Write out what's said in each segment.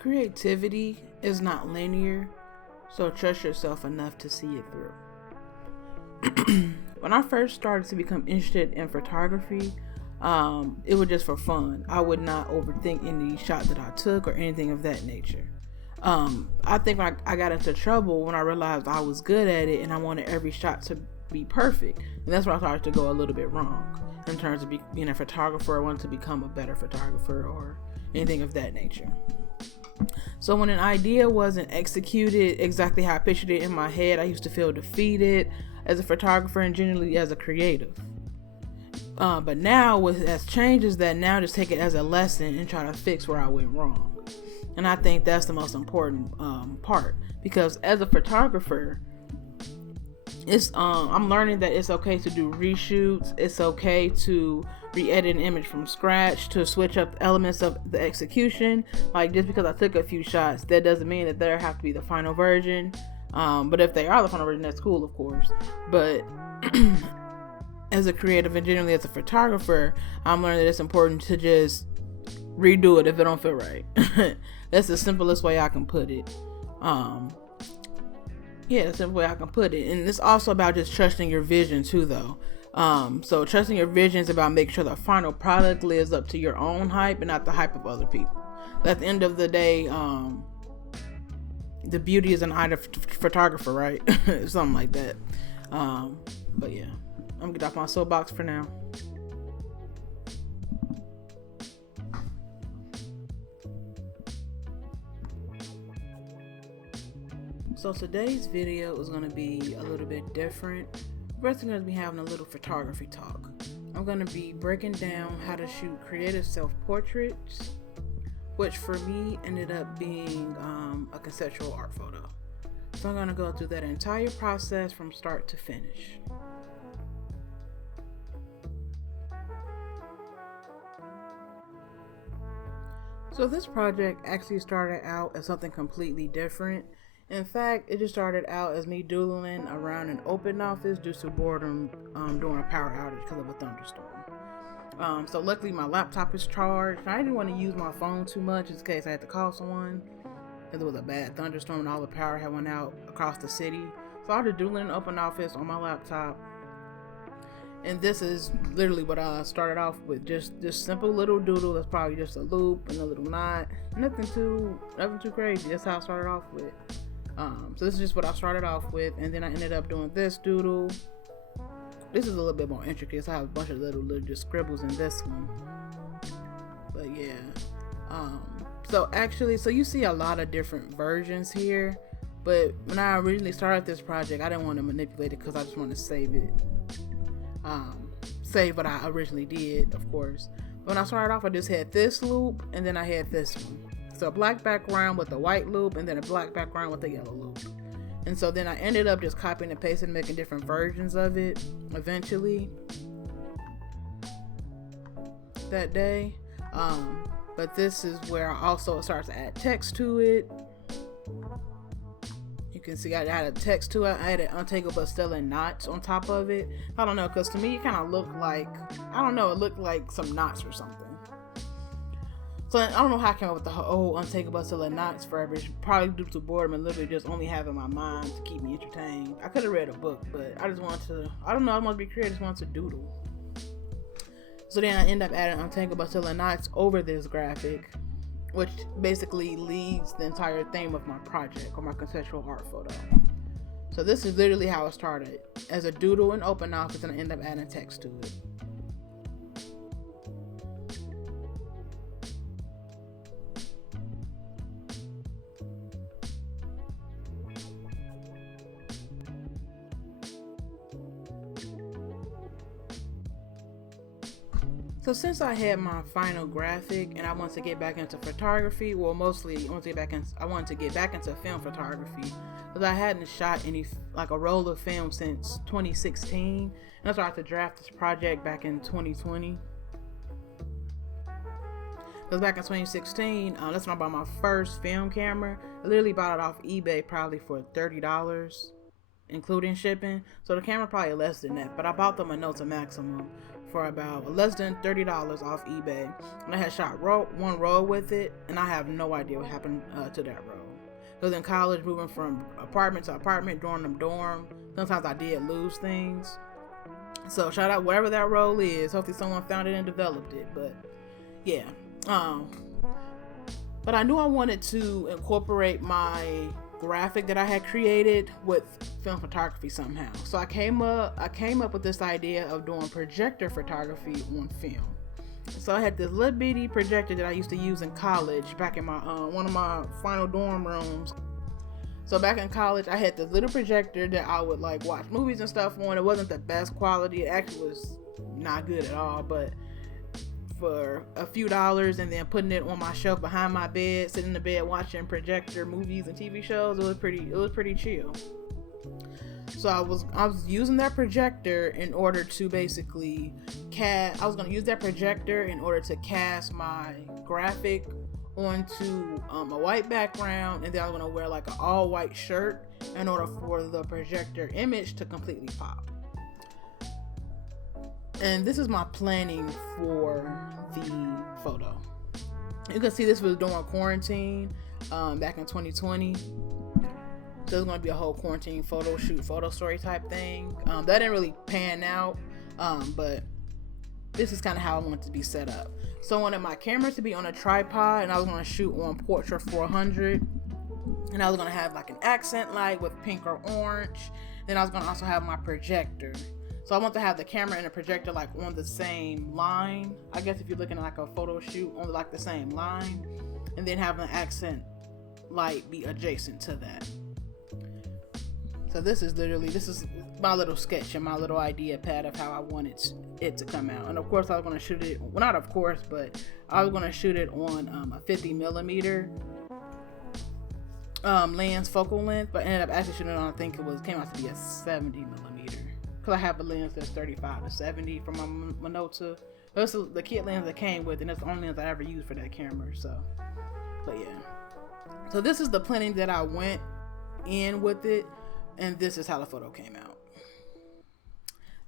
Creativity is not linear, so trust yourself enough to see it through. When I first started to become interested in photography, it was just for fun. I would not overthink any shot that I took or anything of that nature. I think I got into trouble when I realized I was good at it and I wanted every shot to be perfect. And that's where I started to go a little bit wrong in terms of being a photographer. I wanted to become a better photographer or anything of that nature. So when an idea wasn't executed exactly how I pictured it in my head, I used to feel defeated as a photographer and generally as a creative. But now as changes that now just take it as a lesson and try to fix where I went wrong. And I think that's the most important part, because as a photographer, I'm learning that it's okay to do reshoots. It's okay to re-edit an image from scratch, to switch up elements of the execution. Like, just because I took a few shots, that doesn't mean that they have to be the final version. But if they are the final version, that's cool, of course. But as a creative and generally as a photographer, I'm learning that it's important to just redo it if it don't feel right. That's the simplest way I can put it. The simple way I can put it. And it's also about just trusting your vision too, though. So trusting your vision is about making sure the final product lives up to your own hype and not the hype of other people. But at the end of the day, the beauty is an eye of photographer, right? Something like that. But yeah, I'm gonna get off my soapbox for now. So today's video is going to be a little bit different. We're going to be having a little photography talk. I'm going to be breaking down how to shoot creative self-portraits, which for me ended up being a conceptual art photo. So I'm going to go through that entire process from start to finish. So this project actually started out as something completely different. In fact, it just started out as me doodling around an open office due to boredom during a power outage because of a thunderstorm. So luckily my laptop is charged. I didn't want to use my phone too much in case I had to call someone, because it was a bad thunderstorm and all the power had went out across the city. So I was doodling in an open office on my laptop. And this is literally what I started off with. Just this simple little doodle that's probably just a loop and a little knot. Nothing too crazy. That's how I started off with. So this is just what I started off with, and then I ended up doing this doodle. This is a little bit more intricate, so I have a bunch of little just scribbles in this one. But yeah, so you see a lot of different versions here, but when I originally started this project, I didn't want to manipulate it because I just wanted to save it. Save what I originally did, of course. But when I started off, I just had this loop, and then I had this one. So a black background with a white loop, and then a black background with a yellow loop. And so then I ended up just copying and pasting, making different versions of it eventually that day. But this is where I also start to add text to it. You can see I added text to it. I added untangled but still in knots on top of it. I don't know, because to me it kind of looked like, it looked like some knots or something. So I don't know how I came up with the whole untangled but still in knots forever. It's probably due to boredom and literally just only having my mind to keep me entertained. I could have read a book, but I just wanted to, I want to be creative, I just wanted to doodle. So then I end up adding untangled but still in knots over this graphic, which basically leads the entire theme of my project or my conceptual art photo. So this is literally how it started, as a doodle in open office, and I end up adding text to it. So since I had my final graphic and I wanted to get back into photography, well, mostly I wanted to get back into film photography, because I hadn't shot a roll of film since 2016, and I started to draft this project back in 2020. Because back in 2016, that's when I bought my first film camera. I literally bought it off eBay probably for $30, including shipping. So the camera probably less than that, but I bought them a Nota Maximum for about less than $30 off eBay, and I had shot one roll with it, and I have no idea what happened to that roll. Because in college, moving from apartment to apartment, dorm to dorm, sometimes I did lose things. So shout out whatever that roll is. Hopefully someone found it and developed it. But yeah, but I knew I wanted to incorporate my graphic that I had created with film photography somehow. So I came up with this idea of doing projector photography on film. So I had this little bitty projector that I used to use in college back in my one of my final dorm rooms. So back in college, I had this little projector that I would like watch movies and stuff on. It wasn't the best quality. It actually was not good at all, but for a few dollars, and then putting it on my shelf behind my bed, sitting in the bed watching projector movies and TV shows, it was pretty chill. So I was using that projector in order to basically I was going to use that projector in order to cast my graphic onto a white background, and then I was going to wear like an all white shirt in order for the projector image to completely pop. And this is my planning for the photo. You can see this was during quarantine back in 2020. So there's going to be a whole quarantine photo shoot, photo story type thing. That didn't really pan out, but this is kind of how I want it to be set up. So I wanted my camera to be on a tripod, and I was going to shoot on Portrait 400. And I was going to have like an accent light with pink or orange. Then I was going to also have my projector. So I want to have the camera and the projector like on the same line. I guess if you're looking at like a photo shoot, on like the same line. And then have an accent light be adjacent to that. So this is my little sketch and my little idea pad of how I wanted it to come out. And of course I was going to shoot it, well not of course, but I was going to shoot it on a 50 millimeter lens focal length, but ended up actually shooting it on, I think came out to be a 70 millimeter. Because I have a lens that's 35 to 70 from my Minolta. That's the kit lens that came with, and that's the only lens I ever used for that camera. So, but yeah. So this is the planning that I went in with it. And this is how the photo came out.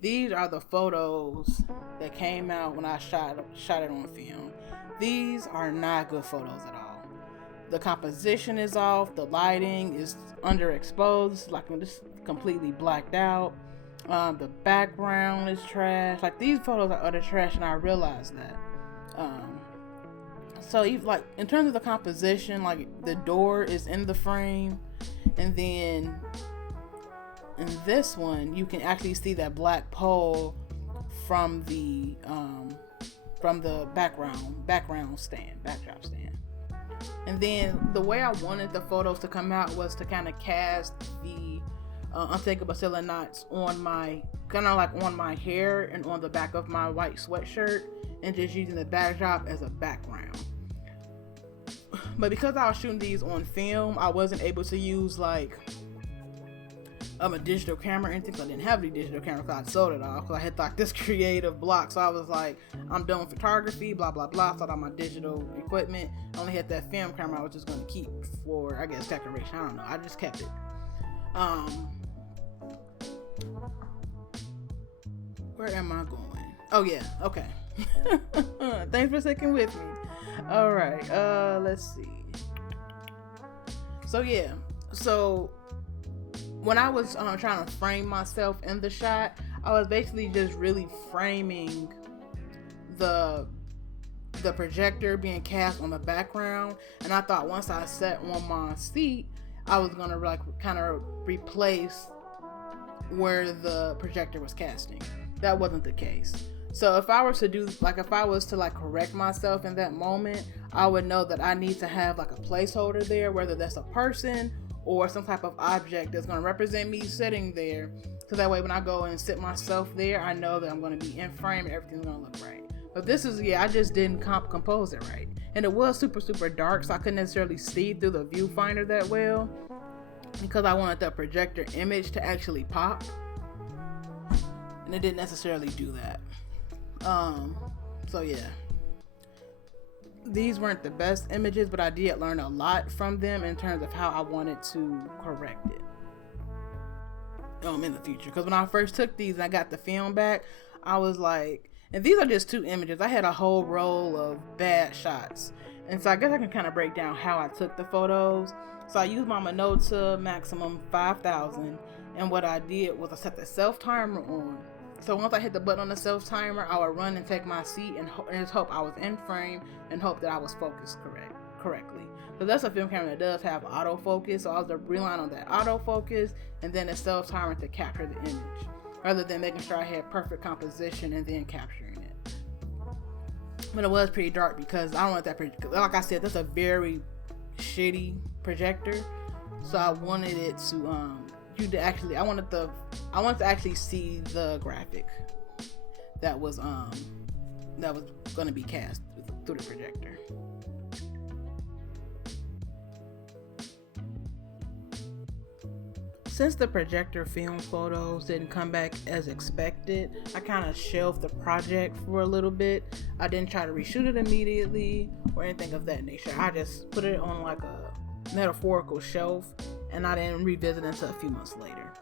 These are the photos that came out when I shot it on film. These are not good photos at all. The composition is off. The lighting is underexposed. Like just completely blacked out. The background is trash. Like these photos are utter trash, and I realized that. So even like in terms of the composition, like the door is in the frame, and then in this one, you can actually see that black pole from the backdrop stand. And then the way I wanted the photos to come out was to kind of cast the untangled bacilli knots on my hair and on the back of my white sweatshirt, and just using the backdrop as a background. But because I was shooting these on film, I wasn't able to use like a digital camera or anything, because I didn't have any digital camera because I sold it all, because I had like this creative block. So I was like, I'm done with photography, blah blah blah. Sold all my digital equipment. I only had that film camera I was just going to keep for, I guess, decoration. I don't know, I just kept it. Where am I going? Oh yeah, okay. Thanks for sticking with me. All right, let's see. So yeah, so when I was trying to frame myself in the shot, I was basically just really framing the projector being cast on the background, and I thought once I sat on my seat, I was gonna like kind of replace where the projector was casting. That wasn't the case. So if I was to correct myself in that moment, I would know that I need to have like a placeholder there, whether that's a person or some type of object that's going to represent me sitting there. So that way when I go and sit myself there, I know that I'm going to be in frame and everything's going to look right. But this is, I just didn't compose it right. And it was super, super dark, so I couldn't necessarily see through the viewfinder that well, because I wanted the projector image to actually pop. And it didn't necessarily do that. So yeah. These weren't the best images, but I did learn a lot from them in terms of how I wanted to correct it in the future. Because when I first took these and I got the film back, I was like, And these are just 2 images. I had a whole roll of bad shots. And so I guess I can kind of break down how I took the photos. So I used my Minolta Maximum 5000. And what I did was I set the self timer on. So once I hit the button on the self timer, I would run and take my seat and just hope I was in frame and hope that I was focused correctly. So that's a film camera that does have autofocus. So I was relying on that autofocus and then a self timer to capture the image, rather than making sure I had perfect composition and then capturing it. But it was pretty dark because I don't want that projector. Like I said, that's a very shitty projector. So I wanted it to I wanted to actually see the graphic that was going to be cast through the projector. Since the projector film photos didn't come back as expected, I kind of shelved the project for a little bit. I didn't try to reshoot it immediately or anything of that nature. I just put it on like a metaphorical shelf, and I didn't revisit it until a few months later.